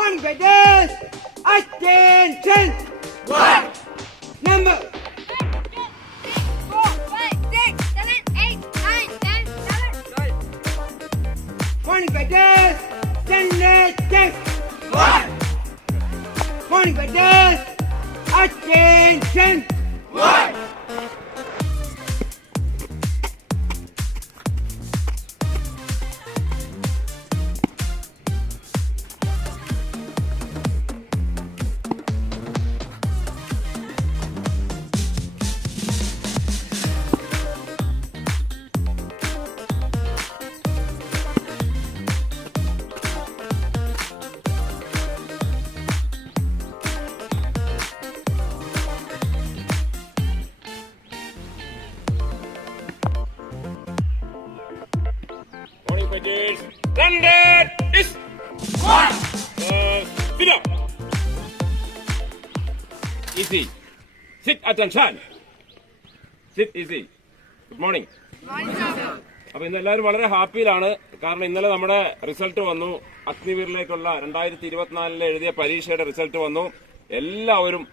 Bangladesh, attention! What? Number Morning Vegas, Senate Desk. What? Morning attention. What? Attention. Sit easy. Good morning അപ്പൊ ഇന്ന് എല്ലാവരും വളരെ ഹാപ്പിയിലാണ്. കാരണം ഇന്നലെ നമ്മുടെ റിസൾട്ട് വന്നു. അഗ്നിവീറിലേക്കുള്ള രണ്ടായിരത്തി ഇരുപത്തിനാലിലെ എഴുതിയ പരീക്ഷയുടെ റിസൾട്ട് വന്നു. എല്ലാവരും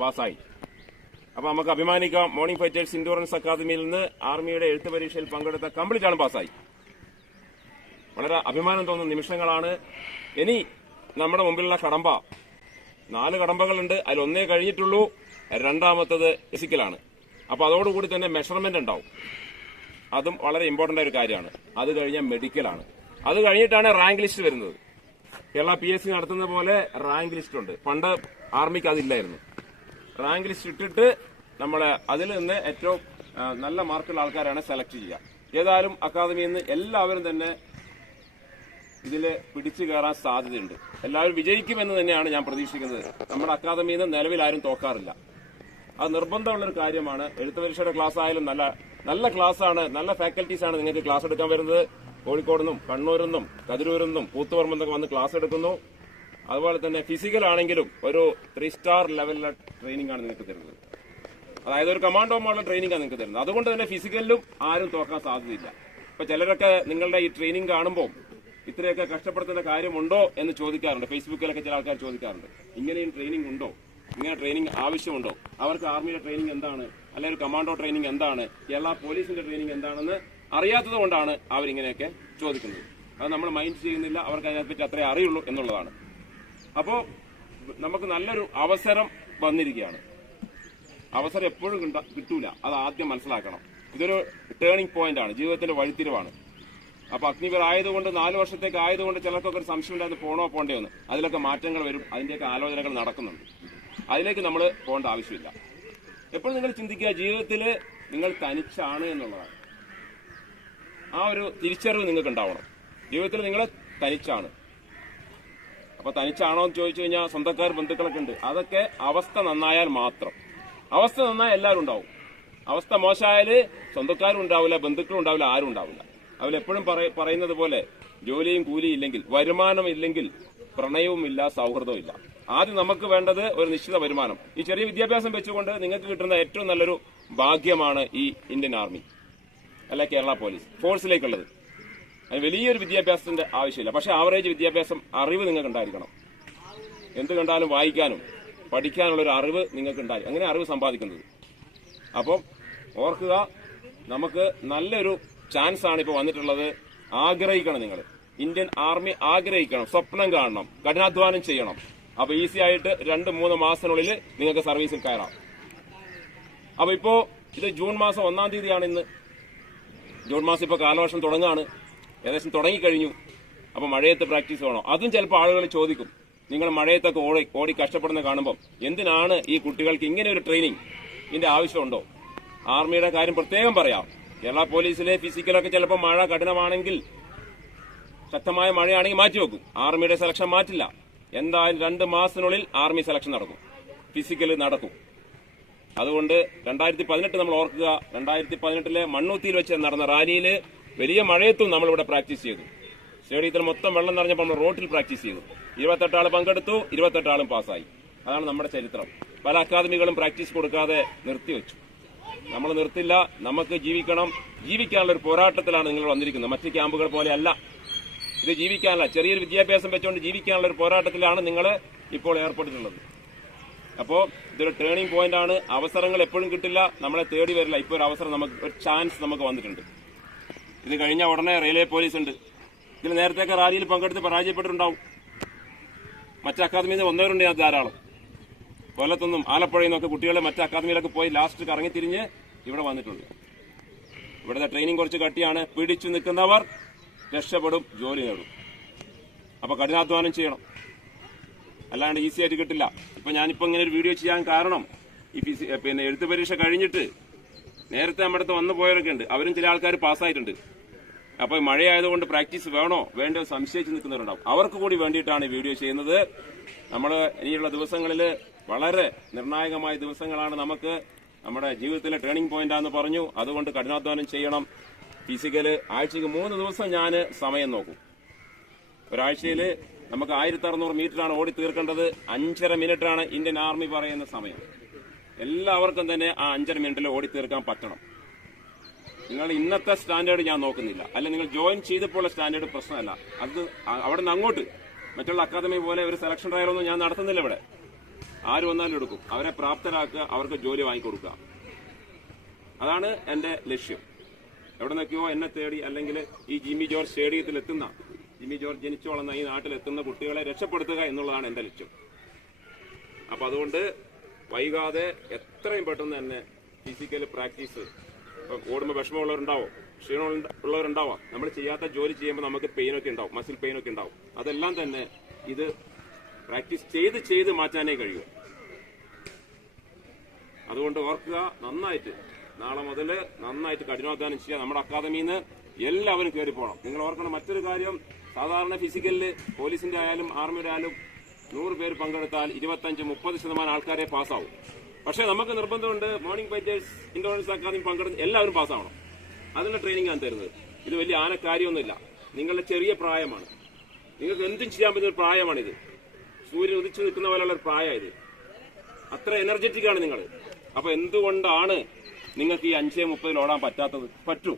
പാസ്സായി. അപ്പൊ നമുക്ക് അഭിമാനിക്കാം. മോർണിംഗ് ഫൈറ്റേഴ്സ് ഇൻഡോറൻസ് അക്കാദമിയിൽ നിന്ന് ആർമിയുടെ എഴുത്ത് പരീക്ഷയിൽ പങ്കെടുത്ത കംപ്ലീറ്റ് ആണ് പാസ്സായി. വളരെ അഭിമാനം തോന്നുന്ന നിമിഷങ്ങളാണ്. ഇനി നമ്മുടെ മുമ്പിലുള്ള കടമ്പ. നാല് കടമ്പകളുണ്ട്. അതിൽ ഒന്നേ കഴിഞ്ഞിട്ടുള്ളൂ. രണ്ടാമത്തത് ഫിസിക്കലാണ് അപ്പൊ അതോടുകൂടി തന്നെ മെഷർമെന്റ് ഉണ്ടാവും. അതും വളരെ ഇമ്പോർട്ടന്റ് ആയ ഒരു കാര്യമാണ്. അത് കഴിഞ്ഞാൽ മെഡിക്കലാണ് അത് കഴിഞ്ഞിട്ടാണ് റാങ്ക് ലിസ്റ്റ് വരുന്നത്. കേരള പി എസ് സി നടത്തുന്ന പോലെ റാങ്ക് ലിസ്റ്റ് ഉണ്ട്. പണ്ട് ആർമിക്ക് അതില്ലായിരുന്നു. റാങ്ക് ലിസ്റ്റ് ഇട്ടിട്ട് നമ്മൾ അതിൽ നിന്ന് ഏറ്റവും നല്ല മാർക്കുള്ള ആൾക്കാരാണ് സെലക്ട് ചെയ്യുക. ഏതായാലും അക്കാദമിയിൽ നിന്ന് എല്ലാവരും തന്നെ ഇതിൽ പിടിച്ചു കയറാൻ സാധ്യതയുണ്ട്. എല്ലാവരും വിജയിക്കുമെന്ന് തന്നെയാണ് ഞാൻ പ്രതീക്ഷിക്കുന്നത്. നമ്മുടെ അക്കാദമിയിൽ നിന്ന് നിലവിൽ ആരും തോക്കാറില്ല. അത് നിർബന്ധമുള്ള ഒരു കാര്യമാണ്. എഴുത്ത് പരീക്ഷയുടെ ക്ലാസ് ആയാലും നല്ല നല്ല ക്ലാസ് ആണ്. നല്ല ഫാക്കൽറ്റീസ് ആണ് നിങ്ങൾക്ക് ക്ലാസ് എടുക്കാൻ വരുന്നത്. കോഴിക്കോട് നിന്നും കണ്ണൂരിൽ നിന്നും കതിരൂരിൽ നിന്നും കൂത്തുപറമ്പിൽ വന്ന് ക്ലാസ് എടുക്കുന്നു. അതുപോലെ തന്നെ ഫിസിക്കൽ ആണെങ്കിലും ഒരു ത്രീ സ്റ്റാർ ലെവലിലെ ട്രെയിനിങ് ആണ് നിങ്ങൾക്ക് തരുന്നത്. അതായത് ഒരു കമാൻഡോ മോഡൽ ട്രെയിനിങ് ആണ് നിങ്ങൾക്ക് തരുന്നത്. അതുകൊണ്ട് തന്നെ ഫിസിക്കലിലും ആരും തോക്കാൻ സാധ്യതയില്ല. ഇപ്പൊ ചിലരൊക്കെ നിങ്ങളുടെ ഈ ട്രെയിനിങ് കാണുമ്പോൾ ഇത്രയൊക്കെ കഷ്ടപ്പെടുത്തേണ്ട കാര്യമുണ്ടോ എന്ന് ചോദിക്കാറുണ്ട്. ഫേസ്ബുക്കിലൊക്കെ ചില ആൾക്കാർ ചോദിക്കാറുണ്ട്. ഇങ്ങനെയും ട്രെയിനിങ് ഉണ്ടോ? ഇങ്ങനെ ട്രെയിനിങ് ആവശ്യമുണ്ടോ? അവർക്ക് ആർമിയുടെ ട്രെയിനിങ് എന്താണ്? അല്ലെങ്കിൽ കമാൻഡോ ട്രെയിനിങ് എന്താണ്? കേരള പോലീസിന്റെ ട്രെയിനിങ് എന്താണെന്ന് അറിയാത്തത് കൊണ്ടാണ് അവരിങ്ങനെയൊക്കെ ചോദിക്കുന്നത്. അത് നമ്മൾ മൈൻഡ് ചെയ്യുന്നില്ല അവർക്ക് അതിനെപ്പറ്റി അത്രേ അറിയുള്ളൂ എന്നുള്ളതാണ്. അപ്പോ നമുക്ക് നല്ലൊരു അവസരം വന്നിരിക്കുകയാണ്. അവസരം എപ്പോഴും കിട്ടൂല. അത് ആദ്യം മനസ്സിലാക്കണം. ഇതൊരു ടേണിംഗ് പോയിന്റ് ആണ്. ജീവിതത്തിന്റെ വഴിത്തിരിവാണ്. അപ്പൊ അഗ്നിവീർ ആയതുകൊണ്ട് നാല് വർഷത്തേക്ക് ആയതുകൊണ്ട് ചിലർക്കൊക്കെ ഒരു സംശയം ഉണ്ടായിരുന്നു പോണോ പോണ്ടേ ഒന്ന് അതിലൊക്കെ മാറ്റങ്ങൾ വരും. അതിന്റെയൊക്കെ ആലോചനകൾ നടക്കുന്നുണ്ട്. അതിലേക്ക് നമ്മൾ പോകേണ്ട ആവശ്യമില്ല. എപ്പോഴും നിങ്ങൾ ചിന്തിക്കുക ജീവിതത്തിൽ നിങ്ങൾ തനിച്ചാണ് എന്നുള്ളതാണ്. ആ ഒരു തിരിച്ചറിവ് നിങ്ങൾക്ക് ഉണ്ടാവണം. ജീവിതത്തിൽ നിങ്ങൾ തനിച്ചാണ്. അപ്പൊ തനിച്ചാണോ എന്ന് ചോദിച്ചു കഴിഞ്ഞാൽ സ്വന്തക്കാർ ബന്ധുക്കളൊക്കെ ഉണ്ട്. അതൊക്കെ അവസ്ഥ നന്നായാൽ മാത്രം. അവസ്ഥ നന്നായാൽ എല്ലാവരും ഉണ്ടാവും. അവസ്ഥ മോശമായാൽ സ്വന്തക്കാരും ഉണ്ടാവില്ല ബന്ധുക്കളും ഉണ്ടാവില്ല ആരും ഉണ്ടാവില്ല. അവരെപ്പോഴും എപ്പോഴും പറയുന്നത് പോലെ ജോലിയും കൂലിയും ഇല്ലെങ്കിൽ വരുമാനം ഇല്ലെങ്കിൽ പ്രണയവും ഇല്ല സൗഹൃദവും ഇല്ല. ആദ്യം നമുക്ക് വേണ്ടത് ഒരു നിശ്ചിത വരുമാനം. ഈ ചെറിയ വിദ്യാഭ്യാസം വെച്ചുകൊണ്ട് നിങ്ങൾക്ക് കിട്ടുന്ന ഏറ്റവും നല്ലൊരു ഭാഗ്യമാണ് ഈ ഇന്ത്യൻ ആർമി അല്ല കേരള പോലീസ് ഫോഴ്സിലേക്കുള്ളത്. അതിന് വലിയൊരു വിദ്യാഭ്യാസത്തിന്റെ ആവശ്യമില്ല. പക്ഷെ ആവറേജ് വിദ്യാഭ്യാസം അറിവ് നിങ്ങൾക്ക് ഉണ്ടായിരിക്കണം എന്ത് കണ്ടാലും വായിക്കാനും പഠിക്കാനുള്ള ഒരു അറിവ് നിങ്ങൾക്ക് ഉണ്ടായി അങ്ങനെ അറിവ് സമ്പാദിക്കുന്നത്. അപ്പം ഓർക്കുക നമുക്ക് നല്ലൊരു ചാൻസ് ആണ് ഇപ്പോൾ വന്നിട്ടുള്ളത്. ആഗ്രഹിക്കണം നിങ്ങൾ. ഇന്ത്യൻ ആർമി ആഗ്രഹിക്കണം. സ്വപ്നം കാണണം. കഠിനാധ്വാനം ചെയ്യണം. അപ്പൊ ഈസി ആയിട്ട് രണ്ട് മൂന്ന് മാസത്തിനുള്ളിൽ നിങ്ങൾക്ക് സർവീസിൽ കയറാം. അപ്പൊ ഇപ്പോ ഇത് ജൂൺ മാസം ഒന്നാം തീയതിയാണ് ഇന്ന്. ജൂൺ മാസം ഇപ്പോൾ കാലവർഷം തുടങ്ങാണ്. ഏകദേശം തുടങ്ങിക്കഴിഞ്ഞു. അപ്പോൾ മഴയത്ത് പ്രാക്ടീസ് വേണോ. അതും ചിലപ്പോൾ ആളുകൾ ചോദിക്കും. നിങ്ങൾ മഴയത്തൊക്കെ ഓടി ഓടി കഷ്ടപ്പെടുന്ന കാണുമ്പോൾ എന്തിനാണ് ഈ കുട്ടികൾക്ക് ഇങ്ങനെ ഒരു ട്രെയിനിങ് ഇതിന്റെ ആവശ്യമുണ്ടോ? ആർമിയുടെ കാര്യം പ്രത്യേകം പറയാം. കേരള പോലീസിലെ ഫിസിക്കലൊക്കെ ചിലപ്പോൾ മഴ കഠിനമാണെങ്കിൽ ശക്തമായ മഴയാണെങ്കിൽ മാറ്റിവെക്കും. ആർമിയുടെ സെലക്ഷൻ മാറ്റില്ല. എന്തായാലും രണ്ട് മാസത്തിനുള്ളിൽ ആർമി സെലക്ഷൻ നടക്കും. ഫിസിക്കൽ നടക്കും അതുകൊണ്ട് രണ്ടായിരത്തി പതിനെട്ട് നമ്മൾ ഓർക്കുക. രണ്ടായിരത്തി പതിനെട്ടിലെ മണ്ണൂത്തിയിൽ വെച്ച് നടന്ന റാലിയിൽ വലിയ മഴയത്തും നമ്മൾ ഇവിടെ പ്രാക്ടീസ് ചെയ്തു. സ്റ്റേഡിയത്തിൽ മൊത്തം വെള്ളം നിറഞ്ഞപ്പോൾ നമ്മൾ റോട്ടിൽ പ്രാക്ടീസ് ചെയ്തു. ഇരുപത്തെട്ട് ആൾ പങ്കെടുത്തു ഇരുപത്തെട്ട് ആളും പാസ്സായി. അതാണ് നമ്മുടെ ചരിത്രം. പല അക്കാദമികളും പ്രാക്ടീസ് കൊടുക്കാതെ നിർത്തിവെച്ചു. നമ്മൾ നിർത്തില്ല നമുക്ക് ജീവിക്കണം. ജീവിക്കാനുള്ള ഒരു പോരാട്ടത്തിലാണ് നിങ്ങൾ വന്നിരിക്കുന്നത്. മറ്റ് ക്യാമ്പുകൾ പോലെ അല്ല. ഇത് ജീവിക്കാനുള്ള ചെറിയൊരു വിദ്യാഭ്യാസം വെച്ചുകൊണ്ട് ജീവിക്കാനുള്ള ഒരു പോരാട്ടത്തിലാണ് നിങ്ങൾ ഇപ്പോൾ ഏർപ്പെട്ടിട്ടുള്ളത്. അപ്പോൾ ഇതൊരു ടേണിംഗ് പോയിന്റ് ആണ്. അവസരങ്ങൾ എപ്പോഴും കിട്ടില്ല. നമ്മളെ തേടി വരില്ല. ഇപ്പോൾ ഒരു അവസരം നമുക്ക് ഒരു ചാൻസ് നമുക്ക് വന്നിട്ടുണ്ട്. ഇത് കഴിഞ്ഞ ഉടനെ റെയിൽവേ പോലീസ് ഉണ്ട്. ഇതിൽ നേരത്തെ റാലിയിൽ പങ്കെടുത്ത് പരാജയപ്പെട്ടിട്ടുണ്ടാവും. മറ്റ് അക്കാദമിയിൽ നിന്ന് വന്നവരുണ്ട് ഞാൻ ധാരാളം. കൊല്ലത്തൊന്നും ആലപ്പുഴയിൽ നിന്നൊക്കെ കുട്ടികളെ മറ്റ് അക്കാദമിയിലൊക്കെ പോയി ലാസ്റ്റ് കറങ്ങി തിരിഞ്ഞ് ഇവിടെ വന്നിട്ടുണ്ട്. ഇവിടുത്തെ ട്രെയിനിങ് കുറച്ച് കട്ടിയാണ്. പിടിച്ചു നിൽക്കുന്നവർ രക്ഷപ്പെടും ജോലി നേടും. അപ്പൊ കഠിനാധ്വാനം ചെയ്യണം. അല്ലാണ്ട് ഈസി ആയിട്ട് കിട്ടില്ല. ഇപ്പൊ ഞാനിപ്പോ ഇങ്ങനെ ഒരു വീഡിയോ ചെയ്യാൻ കാരണം ഈ ഫിസി പിന്നെ എഴുത്ത് പരീക്ഷ കഴിഞ്ഞിട്ട് നേരത്തെ നമ്മുടെ അടുത്ത് വന്നു പോയവരൊക്കെ ഉണ്ട്. അവരും ചില ആൾക്കാർ പാസ്സായിട്ടുണ്ട് അപ്പൊ ഈ മഴയായതുകൊണ്ട് പ്രാക്ടീസ് വേണോ? വേണ്ടോ സംശയിച്ച് നിൽക്കുന്നവരുണ്ടാവും. അവർക്ക് കൂടി വേണ്ടിയിട്ടാണ് ഈ വീഡിയോ ചെയ്യുന്നത്. നമ്മൾ ഇനിയുള്ള ദിവസങ്ങളിൽ വളരെ നിർണായകമായ ദിവസങ്ങളാണ് നമുക്ക് നമ്മുടെ ജീവിതത്തിലെ ടേണിംഗ് പോയിന്റാന്ന് പറഞ്ഞു. അതുകൊണ്ട് കഠിനാധ്വാനം ചെയ്യണം. ഫിസിക്കൽ ആഴ്ചക്ക് മൂന്ന് ദിവസം ഞാൻ സമയം നോക്കും. ഒരാഴ്ചയിൽ നമുക്ക് ആയിരത്തി അറുന്നൂറ് മീറ്ററാണ് ഓടി തീർക്കേണ്ടത്. അഞ്ചര മിനിറ്റാണ് ഇന്ത്യൻ ആർമി പറയുന്ന സമയം. എല്ലാവർക്കും തന്നെ ആ അഞ്ചര മിനിറ്റിൽ ഓടി തീർക്കാൻ പറ്റണം. നിങ്ങൾ ഇന്നത്തെ സ്റ്റാൻഡേർഡ് ഞാൻ നോക്കുന്നില്ല. അല്ല നിങ്ങൾ ജോയിൻ ചെയ്തപ്പോൾ സ്റ്റാൻഡേർഡ് പ്രശ്നമല്ല. അത് അവിടെ നിന്ന് അങ്ങോട്ട്. മറ്റുള്ള അക്കാദമി പോലെ ഒരു സെലക്ഷൻ ട്രയലൊന്നും ഞാൻ നടത്തുന്നില്ല ഇവിടെ. ആര് വന്നാലും എടുക്കും. അവരെ പ്രാപ്തരാക്കുക അവർക്ക് ജോലി വാങ്ങിക്കൊടുക്കുക. അതാണ് എന്റെ ലക്ഷ്യം. എവിടെ നിന്നൊക്കെയോ എന്നെ തേടി അല്ലെങ്കിൽ ഈ ജിമ്മി ജോർജ് സ്റ്റേഡിയത്തിൽ എത്തുന്ന ജിമ്മി ജോർജ് ജനിച്ചു വളർന്ന ഈ നാട്ടിൽ എത്തുന്ന കുട്ടികളെ രക്ഷപ്പെടുത്തുക എന്നുള്ളതാണ് എന്റെ ലക്ഷ്യം. അപ്പൊ അതുകൊണ്ട് വൈകാതെ എത്രയും പെട്ടെന്ന് തന്നെ ഫിസിക്കൽ പ്രാക്ടീസ് ഇപ്പം ഓടുമ്പോൾ വിഷമമുള്ളവരുണ്ടാവും? ക്ഷീണം ഉള്ളവരുണ്ടാവാം നമ്മൾ ചെയ്യാത്ത ജോലി ചെയ്യുമ്പോൾ നമുക്ക് പെയിനൊക്കെ ഉണ്ടാവും മസിൽ പെയിനൊക്കെ ഉണ്ടാവും. അതെല്ലാം തന്നെ ഇത് പ്രാക്ടീസ് ചെയ്ത് ചെയ്ത് മാറ്റാനേ കഴിയൂ. അതുകൊണ്ട് ഓർക്കുക നന്നായിട്ട് നാളെ മുതൽ നന്നായിട്ട് കഠിനാധ്വാനം ചെയ്യുക നമ്മുടെ അക്കാദമിയിൽ നിന്ന് എല്ലാവരും കയറി പോകണം. നിങ്ങൾ ഓർക്കണം മറ്റൊരു കാര്യം സാധാരണ ഫിസിക്കലിൽ പോലീസിന്റെ ആയാലും ആർമിയുടെ ആയാലും നൂറ് പേര് പങ്കെടുത്താൽ ഇരുപത്തഞ്ച് മുപ്പത് ശതമാനം ആൾക്കാരെ പാസ്സാവും. പക്ഷേ നമുക്ക് നിർബന്ധമുണ്ട് മോർണിംഗ് ഫൈറ്റേഴ്സ് ഇൻഡോറൻസ് അക്കാദമി പങ്കെടുത്ത് എല്ലാവരും പാസ്സാവണം. അതിനുള്ള ട്രെയിനിങ് ആണ് തരുന്നത്. ഇത് വലിയ ആനക്കാര്യമൊന്നുമില്ല. നിങ്ങളുടെ ചെറിയ പ്രായമാണ്. നിങ്ങൾക്ക് എന്തും ചെയ്യാൻ പറ്റുന്ന ഒരു പ്രായമാണിത്. സൂര്യൻ ഉദിച്ചു നിൽക്കുന്ന പോലെയുള്ള ഒരു പ്രായമാണ് ഇത് അത്ര എനർജറ്റിക് ആണ് നിങ്ങൾ. അപ്പൊ എന്തുകൊണ്ടാണ് നിങ്ങൾക്ക് ഈ അഞ്ചേ മുപ്പതിൽ ഓടാൻ പറ്റാത്തത്. പറ്റൂ.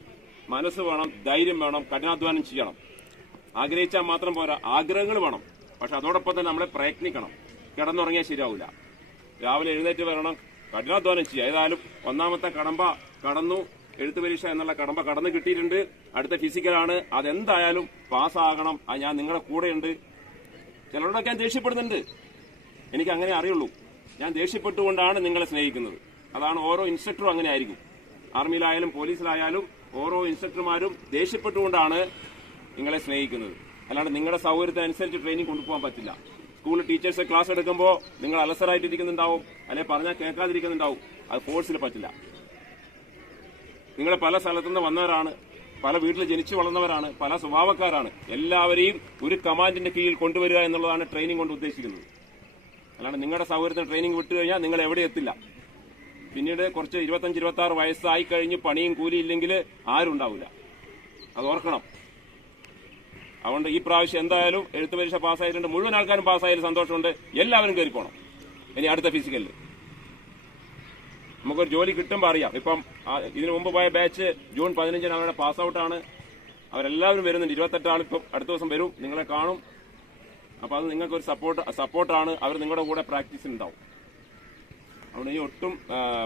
മനസ്സ് വേണം ധൈര്യം വേണം കഠിനാധ്വാനം ചെയ്യണം. ആഗ്രഹിച്ചാൽ മാത്രം പോരാ. ആഗ്രഹങ്ങൾ വേണം. പക്ഷെ അതോടൊപ്പം തന്നെ നമ്മളെ പ്രയത്നിക്കണം. കിടന്നുറങ്ങിയാൽ ശരിയാവില്ല രാവിലെ എഴുന്നേറ്റ് വരണം. കഠിനാധ്വാനം ചെയ്യുക. ഏതായാലും ഒന്നാമത്തെ കടമ്പ കടന്നു. എഴുത്ത് പരീക്ഷ എന്നുള്ള കടമ്പ കടന്നു കിട്ടിയിട്ടുണ്ട്. അടുത്ത ഫിസിക്കലാണ് അതെന്തായാലും പാസ്സാകണം അത് ഞാൻ നിങ്ങളുടെ കൂടെയുണ്ട്. ചിലരോടൊക്കെ ഞാൻ ദേഷ്യപ്പെടുന്നുണ്ട്. എനിക്ക് അങ്ങനെ അറിയുള്ളൂ. ഞാൻ ദേഷ്യപ്പെട്ടുകൊണ്ടാണ് നിങ്ങളെ സ്നേഹിക്കുന്നത്. അതാണ് ഓരോ ഇൻസ്ട്രക്ടറും അങ്ങനെ ആയിരിക്കും ആർമിയിലായാലും പോലീസിലായാലും ഓരോ ഇൻസ്ട്രക്ടർമാരും ദേഷ്യപ്പെട്ടുകൊണ്ടാണ് നിങ്ങളെ സ്നേഹിക്കുന്നത്. അല്ലാണ്ട് നിങ്ങളുടെ സൗകര്യത്തിനനുസരിച്ച് ട്രെയിനിങ് കൊണ്ടുപോകാൻ പറ്റില്ല. സ്കൂളിൽ ടീച്ചേഴ്സ് ക്ലാസ് എടുക്കുമ്പോൾ നിങ്ങൾ അലസറായിട്ടിരിക്കുന്നുണ്ടാവും അല്ലെ പറഞ്ഞാൽ കേൾക്കാതിരിക്കുന്നുണ്ടാവും. അത് ഫോഴ്സിൽ പറ്റില്ല. നിങ്ങൾ പല സ്ഥലത്തുനിന്ന് വന്നവരാണ്. പല വീട്ടിൽ ജനിച്ചു വളർന്നവരാണ്. പല സ്വഭാവക്കാരാണ്. എല്ലാവരെയും ഒരു കമാൻഡിന്റെ കീഴിൽ കൊണ്ടുവരിക എന്നുള്ളതാണ് ട്രെയിനിങ് കൊണ്ട് ഉദ്ദേശിക്കുന്നത്. അല്ലാണ്ട് നിങ്ങളുടെ സൗകര്യത്തിന് ട്രെയിനിങ് വിട്ടു കഴിഞ്ഞാൽ നിങ്ങൾ എവിടെ എത്തില്ല. പിന്നീട് കുറച്ച് ഇരുപത്തഞ്ച് ഇരുപത്തി ആറ് വയസ്സായി കഴിഞ്ഞ് പണിയും കൂലി ഇല്ലെങ്കിൽ ആരും ഉണ്ടാവില്ല അത് ഓർക്കണം. അതുകൊണ്ട് ഈ പ്രാവശ്യം എന്തായാലും എഴുത്ത് പരീക്ഷ പാസ്സായിട്ടുണ്ട്. മുഴുവൻ ആൾക്കാരും പാസ്സായാലും സന്തോഷമുണ്ട്. എല്ലാവരും കയറി പോകണം ഇനി അടുത്ത ഫിസിക്കലിൽ നമുക്കൊരു ജോലി കിട്ടുമ്പോൾ അറിയാം. ഇപ്പം ഇതിനു മുമ്പ് പോയ ബാച്ച് ജൂൺ പതിനഞ്ചിന് അവരുടെ പാസ് ഔട്ടാണ് അവരെല്ലാവരും വരുന്നുണ്ട്. ഇരുപത്തെട്ട് ആളിപ്പം അടുത്ത ദിവസം വരും. നിങ്ങളെ കാണും. അപ്പോൾ അത് നിങ്ങൾക്കൊരു സപ്പോർട്ട് സപ്പോർട്ടാണ് അവർ നിങ്ങളുടെ കൂടെ പ്രാക്ടീസിനുണ്ടാവും അതുകൊണ്ട് ഈ ഒട്ടും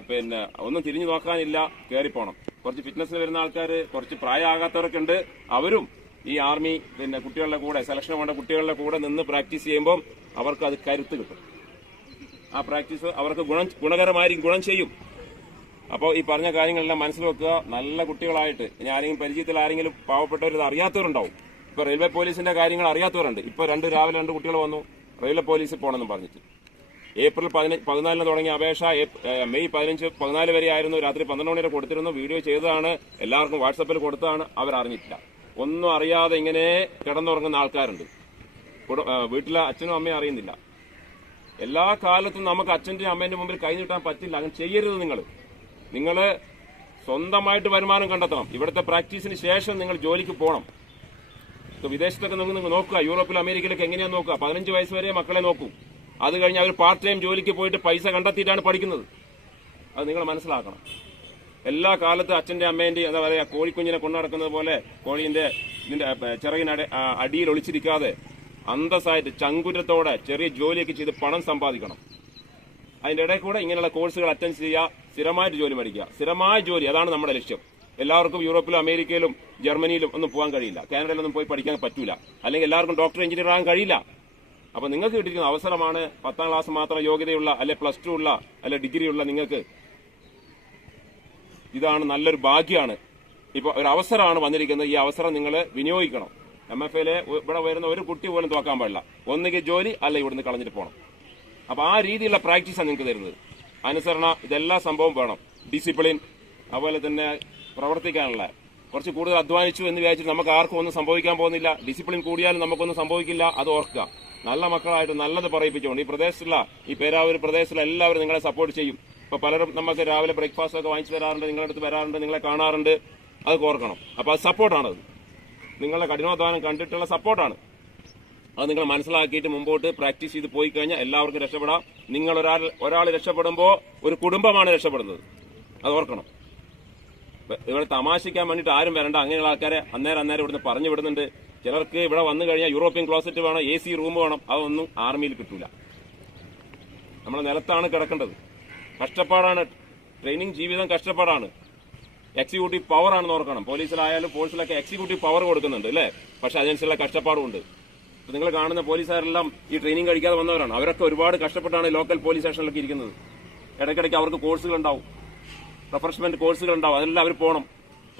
പിന്നെ ഒന്നും തിരിഞ്ഞു നോക്കാനില്ല കയറിപ്പോണം കുറച്ച് ഫിറ്റ്നസ്സിന് വരുന്ന ആൾക്കാർ കുറച്ച് പ്രായമാകാത്തവരൊക്കെ ഉണ്ട്. അവരും ഈ ആർമി പിന്നെ കുട്ടികളുടെ കൂടെ സെലക്ഷൻ വേണ്ട കുട്ടികളുടെ കൂടെ നിന്ന് പ്രാക്ടീസ് ചെയ്യുമ്പോൾ അവർക്ക് അത് കരുത്ത് കിട്ടും. ആ പ്രാക്ടീസ് അവർക്ക് ഗുണം ഗുണകരമായിരിക്കും ഗുണം ചെയ്യും. അപ്പോൾ ഈ പറഞ്ഞ കാര്യങ്ങളെല്ലാം മനസ്സിൽ വെക്കുക. നല്ല കുട്ടികളായിട്ട് ഇനി ആരെങ്കിലും പരിചയത്തിൽ ആരെങ്കിലും പാവപ്പെട്ടവർ ഇത് അറിയാത്തവരുണ്ടാവും. ഇപ്പൊ റെയിൽവേ പോലീസിന്റെ കാര്യങ്ങൾ അറിയാത്തവരുണ്ട്. ഇപ്പൊ രണ്ട് രാവിലെ രണ്ട് കുട്ടികൾ വന്നു. റെയിൽവേ പോലീസിൽ പോകണമെന്ന് പറഞ്ഞിട്ട്. ഏപ്രിൽ പതിനാലിന് തുടങ്ങിയ അപേക്ഷ. മെയ് പതിനഞ്ച് പതിനാല് വരെ ആയിരുന്നു. രാത്രി പന്ത്രണ്ട് മണി വരെ കൊടുത്തിരുന്നു. വീഡിയോ ചെയ്തതാണ്. എല്ലാവർക്കും വാട്സപ്പിൽ കൊടുത്തതാണ്. അവർ അറിഞ്ഞിട്ടില്ല ഒന്നും അറിയാതെ ഇങ്ങനെ കിടന്നുറങ്ങുന്ന ആൾക്കാരുണ്ട്. വീട്ടിലെ അച്ഛനും അമ്മയും അറിയുന്നില്ല. എല്ലാ കാലത്തും നമുക്ക് അച്ഛന്റെയും അമ്മേന്റെ മുമ്പിൽ കൈ നീട്ടാൻ പറ്റില്ല. അങ്ങനെ ചെയ്യരുത് നിങ്ങൾ നിങ്ങൾ സ്വന്തമായിട്ട് വരുമാനം കണ്ടെത്തണം. ഇവിടുത്തെ പ്രാക്ടീസിന് ശേഷം നിങ്ങൾ ജോലിക്ക് പോകണം വിദേശത്തൊക്കെ നിങ്ങൾ നിങ്ങൾ നോക്കുക. യൂറോപ്പിലും അമേരിക്കയിലൊക്കെ എങ്ങനെയാണെന്ന് നോക്കുക? പതിനഞ്ച് വയസ്സ് വരെ മക്കളെ നോക്കൂ. അത് കഴിഞ്ഞ് അവർ പാർട്ട് ടൈം ജോലിക്ക് പോയിട്ട് പൈസ കണ്ടെത്തിയിട്ടാണ് പഠിക്കുന്നത്. അത് നിങ്ങൾ മനസ്സിലാക്കണം. എല്ലാ കാലത്തും അച്ഛന്റെ അമ്മേന്റെ എന്താ പറയാ കോഴിക്കുഞ്ഞിനെ കൊണ്ടുനടക്കുന്നത് പോലെ കോഴിന്റെ ഇതിന്റെ ഏ, ചിറകിനടി അടിയിൽ ഒളിച്ചിരിക്കാതെ അന്തസ്സായിട്ട് ചങ്കുരത്തോടെ ചെറിയ ജോലിയൊക്കെ ചെയ്ത് പണം സമ്പാദിക്കണം. അതിന്റെ ഇടയിൽ കൂടെ ഇങ്ങനെയുള്ള കോഴ്സുകൾ അറ്റൻഡ് ചെയ്യുക സ്ഥിരമായിട്ട് ജോലി പഠിക്കുക. സ്ഥിരമായ ജോലി അതാണ് നമ്മുടെ ലക്ഷ്യം. എല്ലാവർക്കും യൂറോപ്പിലും അമേരിക്കയിലും ജർമ്മനിയിലും ഒന്നും പോകാൻ കഴിയില്ല. കാനഡയിലൊന്നും പോയി പഠിക്കാൻ പറ്റൂല. അല്ലെങ്കിൽ എല്ലാവർക്കും ഡോക്ടർ എഞ്ചിനീയർ ആകാൻ കഴിയില്ല. അപ്പൊ നിങ്ങൾക്ക് കിട്ടിയിരിക്കുന്ന അവസരമാണ് പത്താം ക്ലാസ് മാത്രം യോഗ്യതയുള്ള അല്ലെ പ്ലസ് ടു ഉള്ള അല്ലെ ഡിഗ്രി ഉള്ള നിങ്ങൾക്ക് ഇതാണ് നല്ലൊരു ഭാഗ്യമാണ് ഇപ്പൊ ഒരു അവസരമാണ് വന്നിരിക്കുന്നത്. ഈ അവസരം നിങ്ങൾ വിനിയോഗിക്കണം. എം എഫ് എയിലെ ഇവിടെ വരുന്ന ഒരു കുട്ടി പോലും തോക്കാൻ പാടില്ല. ഒന്നുകിൽ ജോലി അല്ല ഇവിടുന്ന് കളഞ്ഞിട്ട് പോകണം അപ്പൊ ആ രീതിയിലുള്ള പ്രാക്ടീസാണ് നിങ്ങൾക്ക് തരുന്നത്. അനുസരണ ഇതെല്ലാ സംഭവം വേണം. ഡിസിപ്ലിൻ അതുപോലെ തന്നെ പ്രവർത്തിക്കാനുള്ള കുറച്ച് കൂടുതൽ അധ്വാനിച്ചു എന്ന് വിചാരിച്ചിട്ട് നമുക്ക് ആർക്കും ഒന്നും സംഭവിക്കാൻ പോകുന്നില്ല. ഡിസിപ്ലിൻ കൂടിയാലും നമുക്കൊന്നും സംഭവിക്കില്ല. അത് ഓർക്കുക. നല്ല മക്കളായിട്ട് നല്ലത് പറയിപ്പിച്ചുകൊണ്ട് ഈ പ്രദേശത്തുള്ള ഈ പേരാവൂർ പ്രദേശത്തുള്ള എല്ലാവരും നിങ്ങളെ സപ്പോർട്ട് ചെയ്യും. ഇപ്പൊ പലരും നമുക്ക് രാവിലെ ബ്രേക്ക്ഫാസ്റ്റ് ഒക്കെ വാങ്ങിച്ചു തരാറുണ്ട് നിങ്ങളുടെ അടുത്ത് വരാറുണ്ട് നിങ്ങളെ കാണാറുണ്ട്. അത് ഓർക്കണം. അപ്പൊ അത് സപ്പോർട്ടാണത് നിങ്ങളുടെ കഠിനാധ്വാനം കണ്ടിട്ടുള്ള സപ്പോർട്ടാണ് അത് നിങ്ങൾ മനസ്സിലാക്കിയിട്ട് മുമ്പോട്ട് പ്രാക്ടീസ് ചെയ്ത് പോയി കഴിഞ്ഞാൽ എല്ലാവർക്കും രക്ഷപ്പെടാം. നിങ്ങൾ ഒരാൾ ഒരാൾ രക്ഷപ്പെടുമ്പോൾ ഒരു കുടുംബമാണ് രക്ഷപ്പെടുന്നത്. അത് ഓർക്കണം. ഇവിടെ തമാശിക്കാൻ വേണ്ടിയിട്ട് ആരും വരണ്ട. അങ്ങനെയുള്ള ആൾക്കാരെ അന്നേരം അന്നേരം ഇവിടുന്ന് പറഞ്ഞു വിടുന്നുണ്ട്. ചിലർക്ക് ഇവിടെ വന്നു കഴിഞ്ഞാൽ യൂറോപ്യൻ ക്ലോസറ്റ് വേണം എ സി റൂം വേണം. അതൊന്നും ആർമിയിൽ കിട്ടൂല. നമ്മളെ നിലത്താണ് കിടക്കേണ്ടത്. കഷ്ടപ്പാടാണ്. ട്രെയിനിങ് ജീവിതം കഷ്ടപ്പാടാണ്. എക്സിക്യൂട്ടീവ് പവർ ആണെന്ന് ഓർക്കണം. പോലീസിലായാലും ഫോഴ്സിലൊക്കെ എക്സിക്യൂട്ടീവ് പവർ കൊടുക്കുന്നുണ്ട് അല്ലേ? പക്ഷെ അതിനനുസരിച്ചുള്ള കഷ്ടപ്പാടുമുണ്ട്. ഇപ്പൊ നിങ്ങൾ കാണുന്ന പോലീസുകാരെല്ലാം ഈ ട്രെയിനിങ് കഴിക്കാതെ വന്നവരാണ്. അവരൊക്കെ ഒരുപാട് കഷ്ടപ്പെട്ടാണ് ലോക്കൽ പോലീസ് സ്റ്റേഷനിലൊക്കെ ഇരിക്കുന്നത്. ഇടയ്ക്കിടയ്ക്ക് അവർക്ക് കോഴ്സുകൾ ഉണ്ടാവും. റിഫ്രഷ്മെന്റ് കോഴ്സുകൾ ഉണ്ടാവും അതെല്ലാം അവർ പോകണം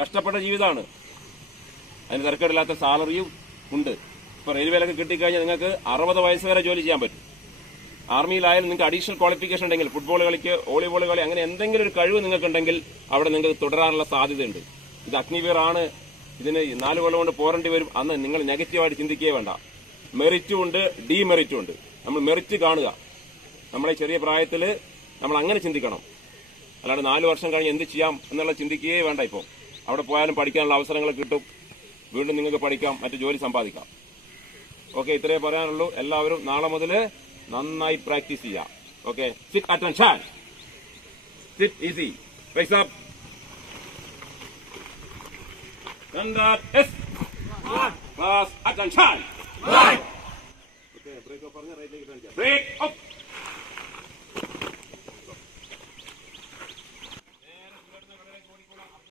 കഷ്ടപ്പെട്ട ജീവിതമാണ്. അതിന് തിരക്കേടില്ലാത്ത സാലറിയും ഉണ്ട്. ഇപ്പൊ റെയിൽവേയിലൊക്കെ കിട്ടിക്കഴിഞ്ഞാൽ നിങ്ങൾക്ക് അറുപത് വയസ്സ് വരെ ജോലി ചെയ്യാൻ പറ്റും. ആർമിയിലായാലും നിങ്ങൾക്ക് അഡീഷണൽ ക്വാളിഫിക്കേഷൻ ഉണ്ടെങ്കിൽ ഫുട്ബോൾ കളിക്ക് വോളിബോൾ കളി അങ്ങനെ എന്തെങ്കിലും ഒരു കഴിവ് നിങ്ങൾക്കുണ്ടെങ്കിൽ അവിടെ നിങ്ങൾക്ക് തുടരാനുള്ള സാധ്യതയുണ്ട്. ഇത് അഗ്നിവീർ ആണ്. ഇതിന് നാല് കൊല്ലം കൊണ്ട് പോരേണ്ടി വരും. അന്ന് നിങ്ങൾ നെഗറ്റീവായിട്ട് ചിന്തിക്കുകയേ വേണ്ട. മെറിറ്റും ഉണ്ട്. ഡീമെറിറ്റും ഉണ്ട്. നമ്മൾ മെറിറ്റ് കാണുക. നമ്മളെ ചെറിയ പ്രായത്തിൽ നമ്മൾ അങ്ങനെ ചിന്തിക്കണം. അല്ലാണ്ട് നാല് വർഷം കഴിഞ്ഞ് എന്ത് ചെയ്യാം എന്നുള്ള ചിന്തിക്കുകയേ വേണ്ട ഇപ്പോൾ അവിടെ പോയാലും പഠിക്കാനുള്ള അവസരങ്ങൾ കിട്ടും. വീണ്ടും നിങ്ങൾക്ക് പഠിക്കാം മറ്റു ജോലി സമ്പാദിക്കാം. ഓക്കെ ഇത്രയേ പറയാനുള്ളൂ. എല്ലാവരും നാളെ മുതൽ നന്നായി പ്രാക്ടീസ് ചെയ്യാം. Okay sit attention sit easy up attention break up